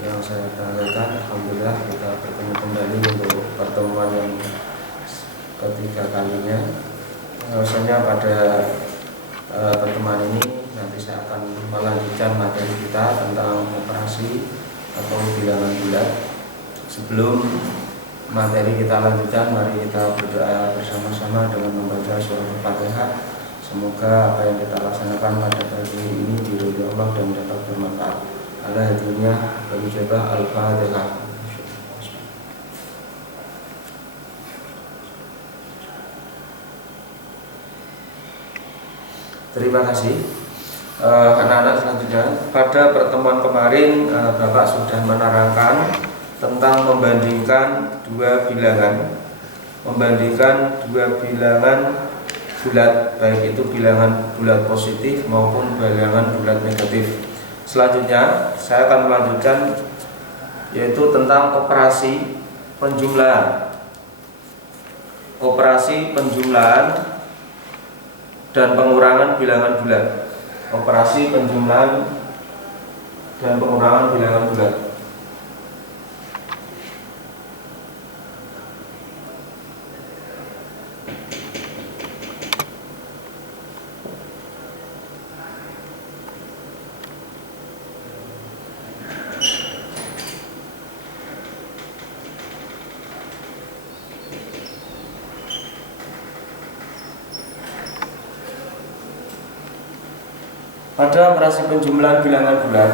yang saya banggakan, alhamdulillah kita bertemu kembali untuk pertemuan yang ketiga kalinya. Bahwasanya pada pertemuan ini nanti saya akan melanjutkan materi kita tentang operasi atau bilangan bulat. Sebelum materi kita lanjutkan, mari kita berdoa bersama-sama dengan membaca surah Al-Fatihah. Semoga apa yang kita laksanakan pada pagi ini diridhoi Allah dan dapat bermanfaat. Ala hadinya berjabah Al-Fatihah. Terima kasih. Anak-anak selanjutnya, pada pertemuan kemarin Bapak sudah menerangkan tentang membandingkan dua bilangan bulat, baik itu bilangan bulat positif maupun bilangan bulat negatif. Selanjutnya saya akan melanjutkan yaitu tentang operasi penjumlahan dan pengurangan bilangan bulat. Operasi penjumlahan dan pengurangan bilangan bulat. Pada operasi penjumlahan bilangan bulat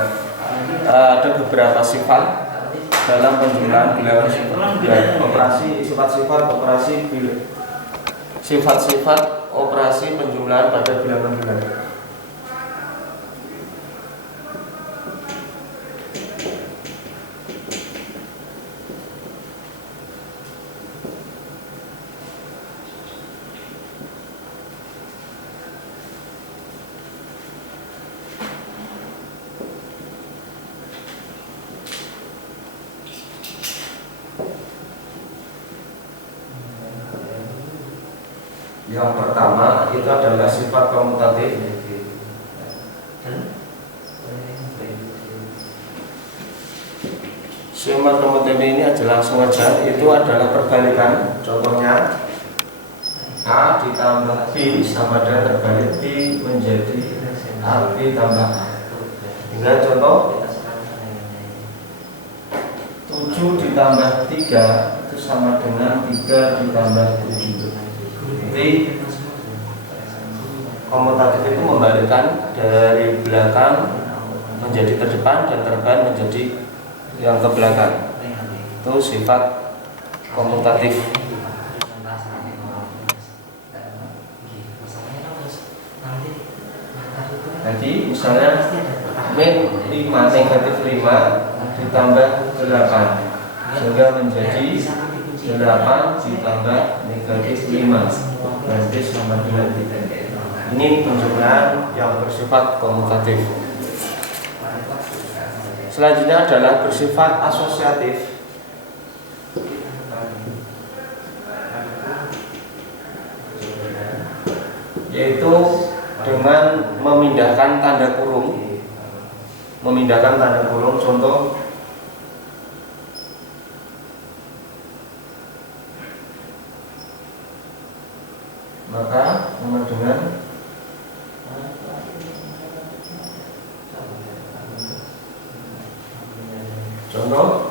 ada beberapa sifat dalam penjumlahan bilangan bulat. Sifat-sifat operasi penjumlahan pada bilangan bulat. Yang pertama itu adalah sifat komutatif. Sifat komutatif ini adalah langsung aja, itu adalah perbalikan. Contohnya A ditambah B sama dengan terbalik, B menjadi A, B tambah A. Tinggal contoh 7 ditambah 3 itu sama dengan 3 ditambah 7. Jadi komutatif itu membalikkan dari belakang menjadi terdepan dan terdepan menjadi yang ke belakang. Itu sifat komutatif. Jadi misalnya min 5 negatif 5 ditambah 8 sehingga menjadi 8 ditambah negatif 5 berarti sama dengan 3. Ini penjumlahan yang bersifat komutatif. Selanjutnya adalah bersifat asosiatif. Yaitu dengan memindahkan tanda kurung. Contoh maka sama dengan contoh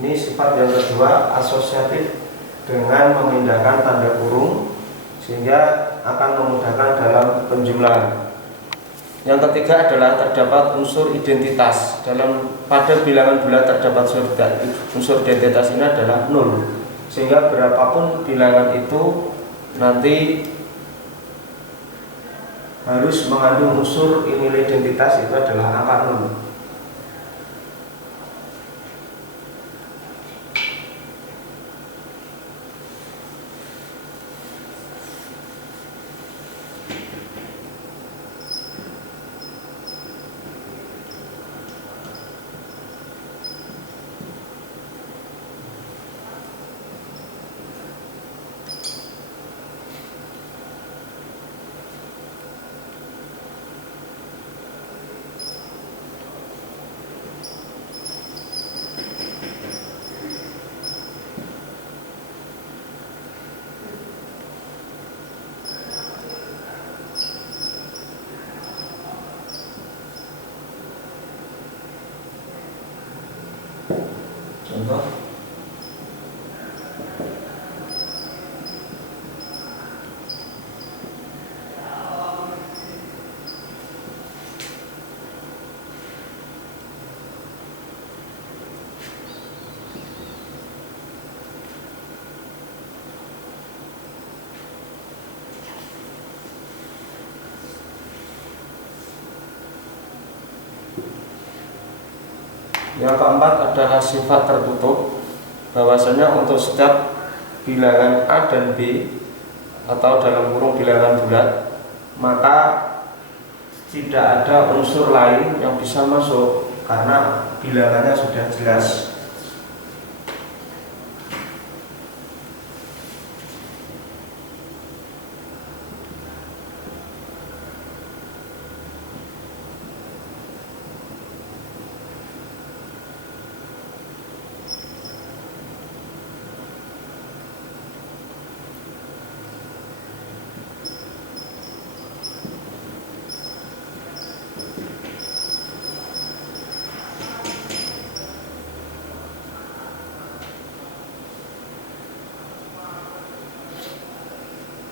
ini sifat yang kedua, asosiatif, dengan memindahkan tanda kurung sehingga akan memudahkan dalam penjumlahan. Yang ketiga adalah terdapat unsur identitas. Pada bilangan bulat terdapat unsur identitas ini adalah 0, sehingga berapapun bilangan itu nanti harus mengandung unsur nilai identitas itu adalah angka 0. contoh. Yang keempat adalah sifat tertutup, bahwasanya untuk setiap bilangan A dan B atau dalam kurung bilangan bulat, maka tidak ada unsur lain yang bisa masuk karena bilangannya sudah jelas.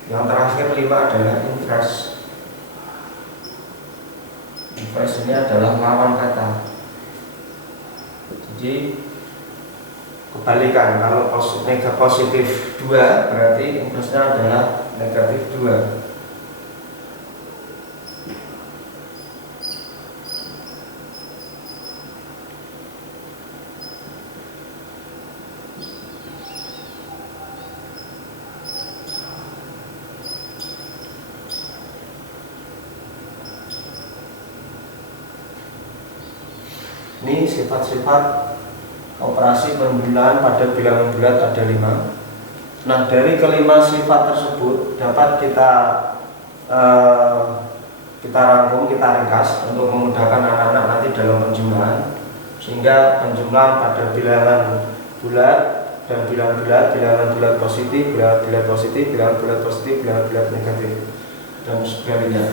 Yang terakhir 5 adalah inverse. Inverse ini adalah lawan kata. Jadi kebalikan, kalau positif 2 berarti inverse-nya adalah negatif 2. Ini sifat-sifat operasi penjumlahan pada bilangan bulat ada 5. Nah, dari kelima sifat tersebut dapat kita rangkum, kita ringkas untuk memudahkan anak-anak nanti dalam penjumlahan, sehingga penjumlahan pada bilangan bulat dan bilangan bulat positif, bilangan bulat positif, bilangan bulat positif, bilangan bulat negatif, dan sebagainya.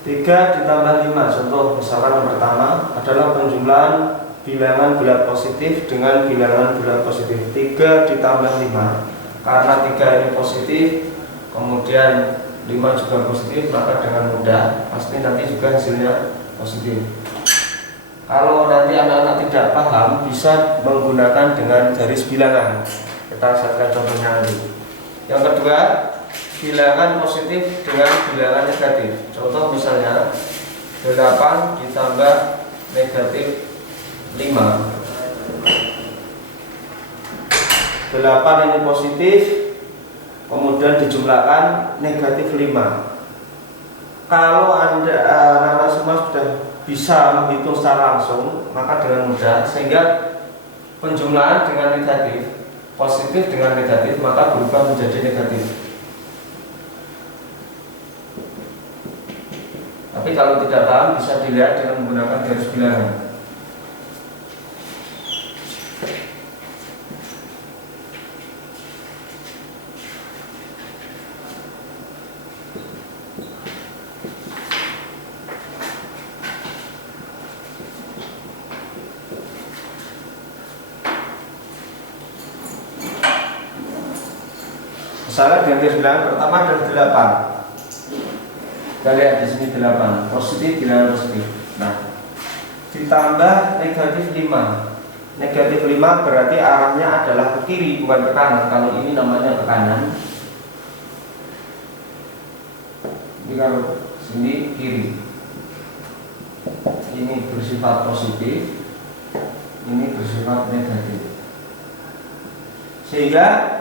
Tiga ditambah 5, contoh misalkan yang pertama adalah penjumlahan bilangan bulat positif dengan bilangan bulat positif. 3 ditambah 5, karena 3 ini positif, kemudian 5 juga positif, maka dengan mudah pasti nanti juga hasilnya positif. Kalau nanti anak-anak tidak paham, bisa menggunakan dengan garis bilangan. Kita lihat contohnya nanti. Yang kedua, bilangan positif dengan bilangan negatif. Contoh misalnya 8 ditambah negatif 5. 8 ini positif, kemudian dijumlahkan negatif 5. Kalau anak-anak semua sudah bisa menghitung secara langsung, maka dengan mudah, sehingga penjumlahan dengan negatif, positif dengan negatif, maka berubah menjadi negatif. Tapi kalau tidak paham, bisa dilihat dengan menggunakan garis bilangan. Misalnya dengan garis bilangan pertama adalah 8. Kita lihat di sini 8 positif, bilangan positif. Nah, ditambah negatif 5. Negatif 5 berarti arahnya adalah ke kiri, bukan ke kanan. Kalau ini namanya ke kanan. Ini kalau sini kiri. Ini bersifat positif, ini bersifat negatif. Sehingga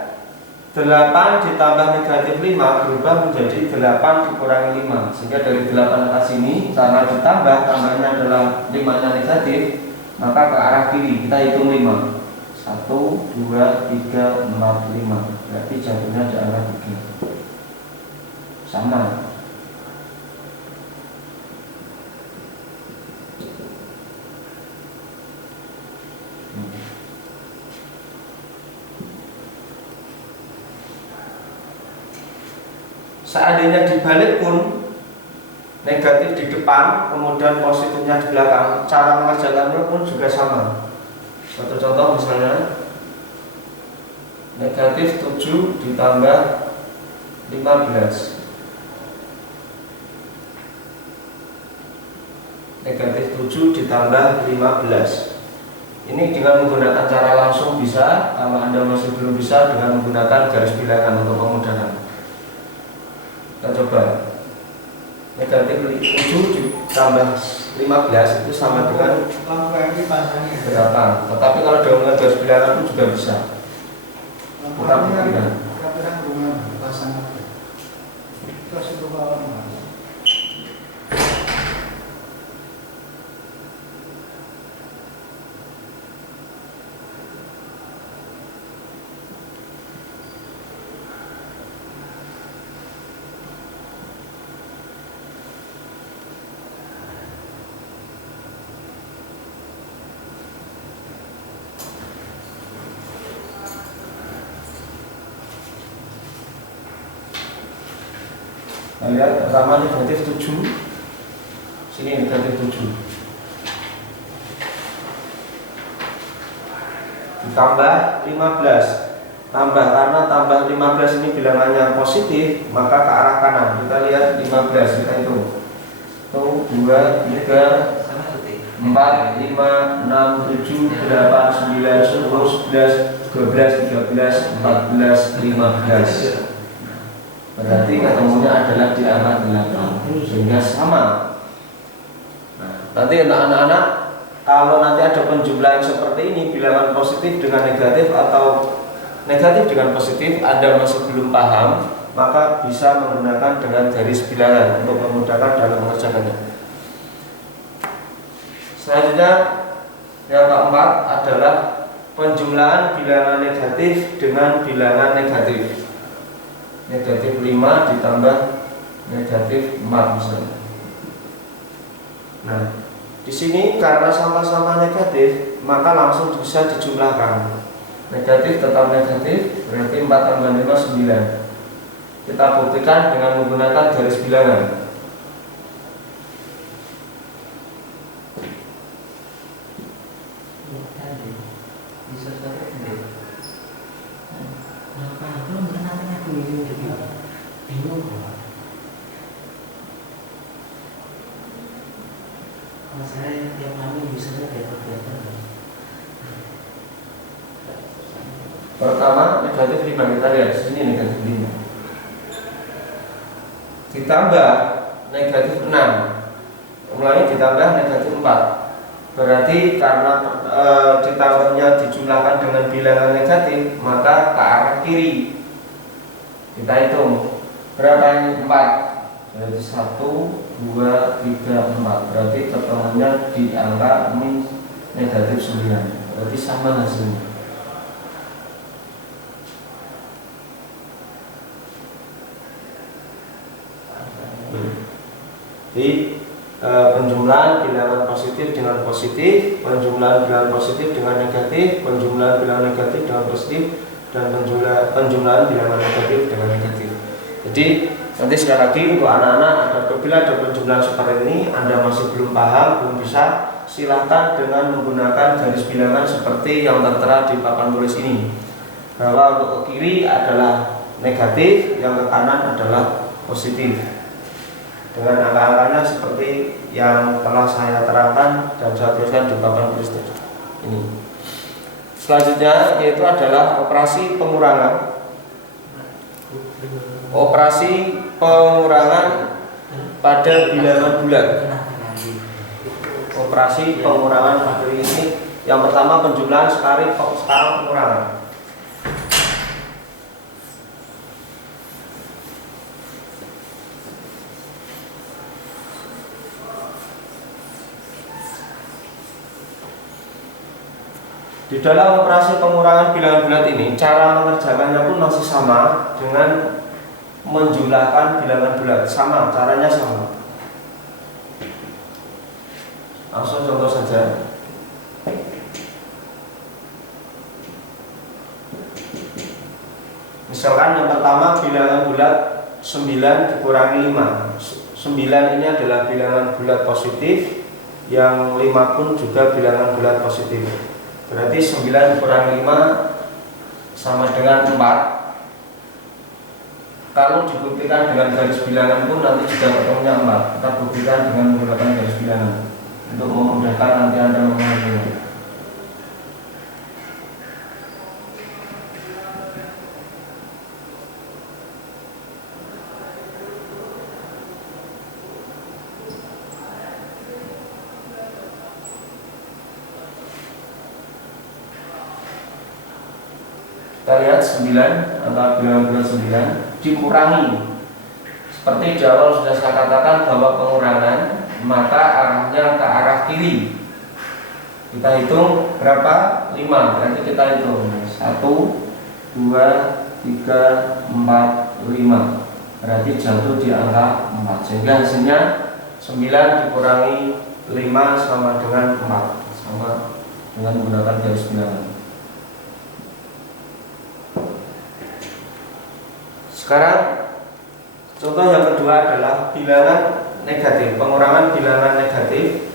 8 ditambah negatif 5 berubah menjadi 8 dikurangi 5. Sehingga dari 8 atas ini, karena ditambah, tambahnya adalah 5-nya negatif, maka ke arah kiri. Kita hitung 5. 1, 2, 3, 4, 5. Berarti jatuhnya di arah 3. sama. Seandainya dibalik pun, negatif di depan, kemudian positifnya di belakang, cara mengerjakannya pun juga sama. Satu contoh misalnya, negatif 7 ditambah 15. Negatif 7 ditambah 15. Ini dengan menggunakan cara langsung bisa, kalau Anda masih belum bisa dengan menggunakan garis bilangan untuk kemudahan. Kita coba. Negatif 7 ditambah 15 itu sama dengan berapa? Tetapi kalau dengan garis bilangan pun juga bisa. Kita buktikan. Nah, lihat pertama negatif 7. Sini negatif 7 ditambah 15. Tambah, karena tambah 15 ini bilangannya positif, maka ke arah kanan. Kita lihat 15, kita hitung. 1, 2, 3, 4, 5, 6, 7, 8, 9, 10, 11, 12, 13, 14, 15. Berarti ketemunya adalah di angka 8, sehingga sama. Nah, nanti anak-anak, kalau nanti ada penjumlahan seperti ini, bilangan positif dengan negatif atau negatif dengan positif, Anda masih belum paham, maka bisa menggunakan dengan garis bilangan untuk memudahkan dalam mengerjakannya. Selanjutnya, yang keempat adalah penjumlahan bilangan negatif dengan bilangan negatif. Negatif 5 ditambah negatif 4 misalnya. Nah, di sini karena sama-sama negatif, maka langsung bisa dijumlahkan. Negatif tetap negatif, berarti 4 tambah 5 9. Kita buktikan dengan menggunakan garis bilangan. Pertama negatif 5, kita lihat sini negatif 5 ditambah negatif 6, mulai ditambah negatif 4. Berarti karena ditambahnya dijumlahkan dengan bilangan negatif, maka ke arah kiri. Kita hitung berapa ini 4. Berarti 1, 2, 3, 4. Berarti ketemunya di angka ini negatif 9. Berarti sama hasilnya. Jadi penjumlahan bilangan positif dengan positif, penjumlahan bilangan positif dengan negatif, penjumlahan bilangan negatif dengan positif, dan penjumlahan bilangan negatif dengan negatif. Jadi nanti sekali lagi untuk anak-anak, apabila ada penjumlahan seperti ini Anda masih belum paham, belum bisa, silahkan dengan menggunakan garis bilangan seperti yang tertera di papan tulis ini, bahwa untuk ke kiri adalah negatif, yang ke kanan adalah positif, dengan angka-angkanya seperti yang telah saya terangkan dan saya tuliskan di papan tulis ini. Selanjutnya yaitu adalah operasi pengurangan. Operasi pengurangan pada bilangan bulat. Operasi pengurangan pada ini, yang pertama penjumlahan, sekarang pengurangan. Di dalam operasi pengurangan bilangan bulat ini, cara mengerjakannya pun masih sama dengan menjumlahkan bilangan bulat. Sama, caranya sama. Langsung contoh saja. Misalkan yang pertama bilangan bulat 9 dikurangi 5. 9 ini adalah bilangan bulat positif, yang 5 pun juga bilangan bulat positif. Berarti 9 dikurangi 5 sama dengan 4. Kalau dibuktikan dengan garis bilangan pun nanti juga ketemunya 4. Kita buktikan dengan menggunakan garis bilangan untuk memudahkan nanti Anda memahaminya. Kita lihat 9 atau bilangan bulat 9 dikurangi. Seperti di awal sudah saya katakan bahwa pengurangan maka arahnya ke arah kiri. Kita hitung berapa? 5. Berarti kita hitung 1, 2, 3, 4, 5. Berarti jatuh di angka 4. Sehingga hasilnya 9 dikurangi 5 sama dengan 4. Sama dengan menggunakan garis bilangan. Sekarang contoh yang kedua adalah bilangan negatif, pengurangan bilangan negatif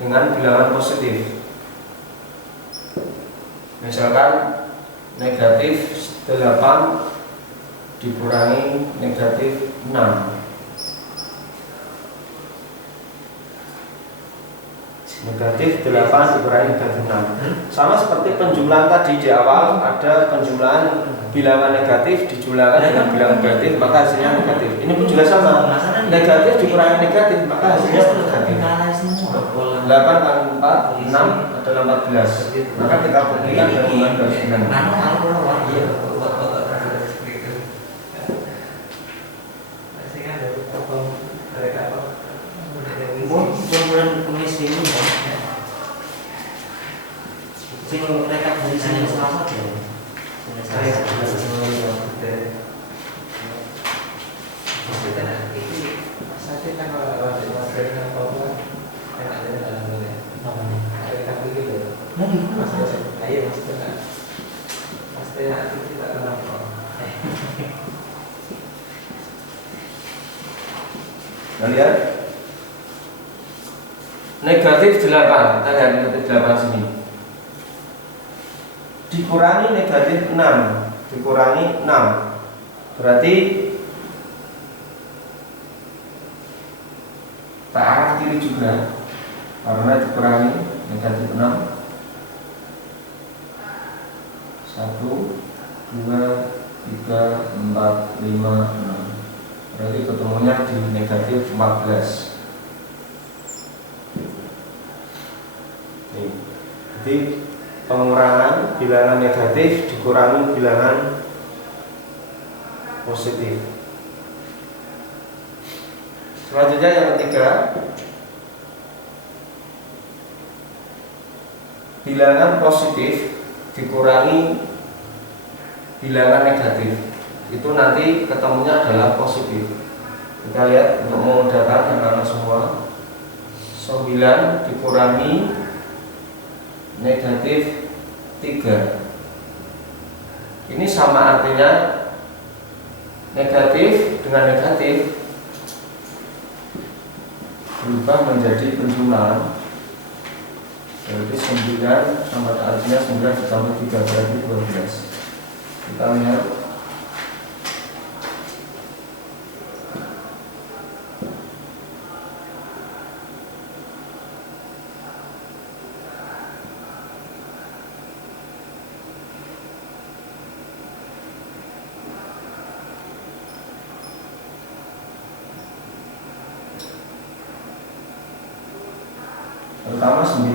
dengan bilangan positif. Misalkan negatif 8 dikurangi negatif 6. Negatif 8 dikurangi negatif 6. Sama seperti penjumlahan tadi di awal, ada penjumlahan bilangan negatif dijumlahkan dengan bilangan negatif, maka hasilnya negatif. Ini pun juga sama. Negatif dikurangi negatif, maka hasilnya negatif. 8 kali 4, 6 adalah 14. Maka kita buktikan dengan garis bilangan. Sing rekap dari Senin Selasa ya. Saya lihat negatif 8. Kita lihat negatif 8 sini. Dikurangi negatif 6, dikurangi 6. Berarti ke arah kiri juga, karena dikurangi negatif 6. 1, 2, 3, 4, 5, 6. Berarti ketemunya di negatif 14. Jadi pengurangan bilangan negatif dikurangi bilangan positif. Selanjutnya yang ketiga, bilangan positif dikurangi bilangan negatif. Itu nanti ketemunya adalah positif. Kita lihat untuk memudahkan anak-anak semua. 9 dikurangi negatif 3. Ini sama artinya negatif dengan negatif berubah menjadi penjumlahan. Berarti 9 sama artinya 9 ditambah 3 berarti 12. Kita lihat pertama 9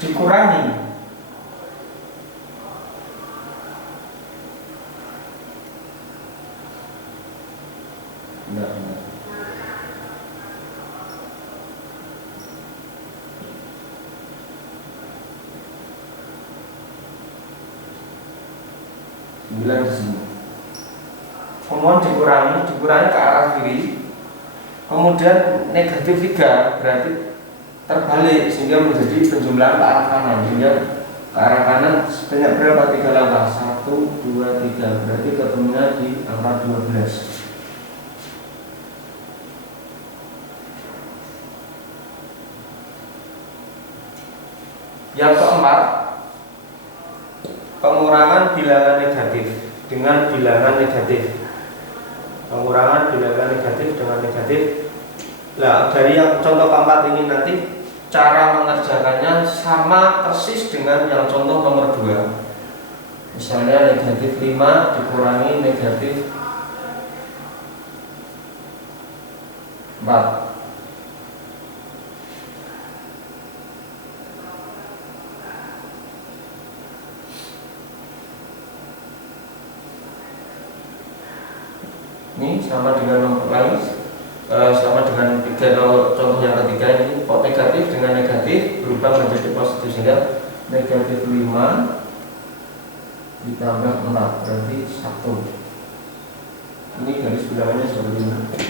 dikurangi benar. 9 9 di sini. Kemudian dikurangi ke arah kiri. Kemudian negatif 3 berarti terbalik sehingga menjadi penjumlahan ke arah kanan. Sehingga ke arah kanan sebanyak berapa 3 langkah? 1, 2, 3. Berarti ketemunya di angka 12. Yang keempat, pengurangan bilangan negatif dengan bilangan negatif. Pengurangan bilangan negatif dengan negatif. Nah, dari yang contoh keempat ini nanti cara mengerjakannya sama persis dengan yang contoh nomor 2. Misalnya negatif 5 dikurangi negatif 4. Ini sama dengan nomor lain, sama dengan contoh yang ketiga ini. Kok negatif dengan negatif berubah menjadi positif, sehingga negatif 5 ditambah 4 berarti 1. Ini garis bilangannya seperti ini.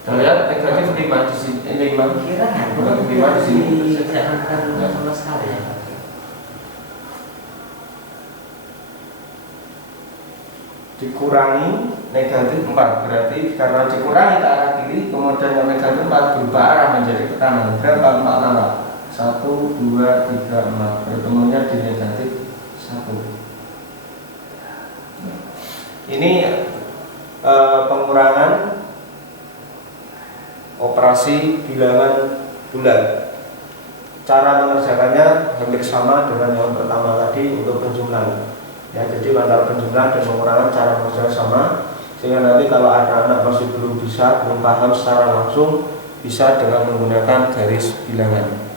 Kita lihat negatif 5 di sini, negatif 5 di sini. Tidak sama sekali ya. Dikurangi negatif 4 berarti karena dikurangi ke arah kiri, kemudian yang negatif 4 berubah arah menjadi ke kanan. Berapa 4 langkah? 1, 2, 3, 4. Bertemunya di negatif 1. Ini pengurangan operasi bilangan bulat. Cara mengerjakannya hampir sama dengan yang pertama tadi untuk penjumlahan. Ya, jadi antara penjumlahan dan pengurangan cara mengerjakan sama, sehingga nanti kalau ada anak masih belum paham secara langsung, bisa dengan menggunakan garis bilangan.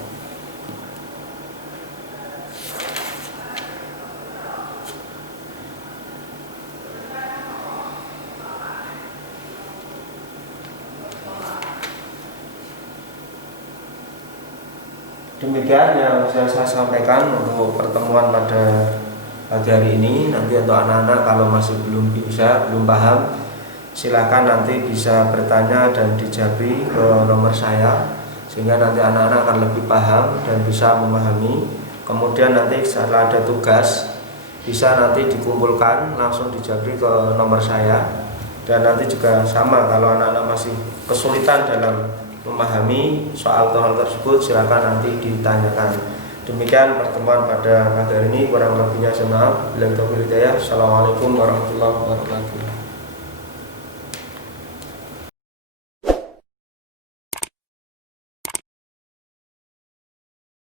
Demikian yang saya sampaikan untuk pertemuan pada pagi hari ini. Nanti untuk anak-anak kalau masih belum paham, silakan nanti bisa bertanya dan dijabri ke nomor saya, sehingga nanti anak-anak akan lebih paham dan bisa memahami. Kemudian nanti setelah ada tugas, bisa nanti dikumpulkan langsung dijabri ke nomor saya. Dan nanti juga sama, kalau anak-anak masih kesulitan dalam memahami soal hal tersebut, silakan nanti ditanyakan. Demikian pertemuan pada pagi hari ini, kurang lebihnya saya maaf. Bila taufiq hidayah. Assalamualaikum warahmatullahi wabarakatuh.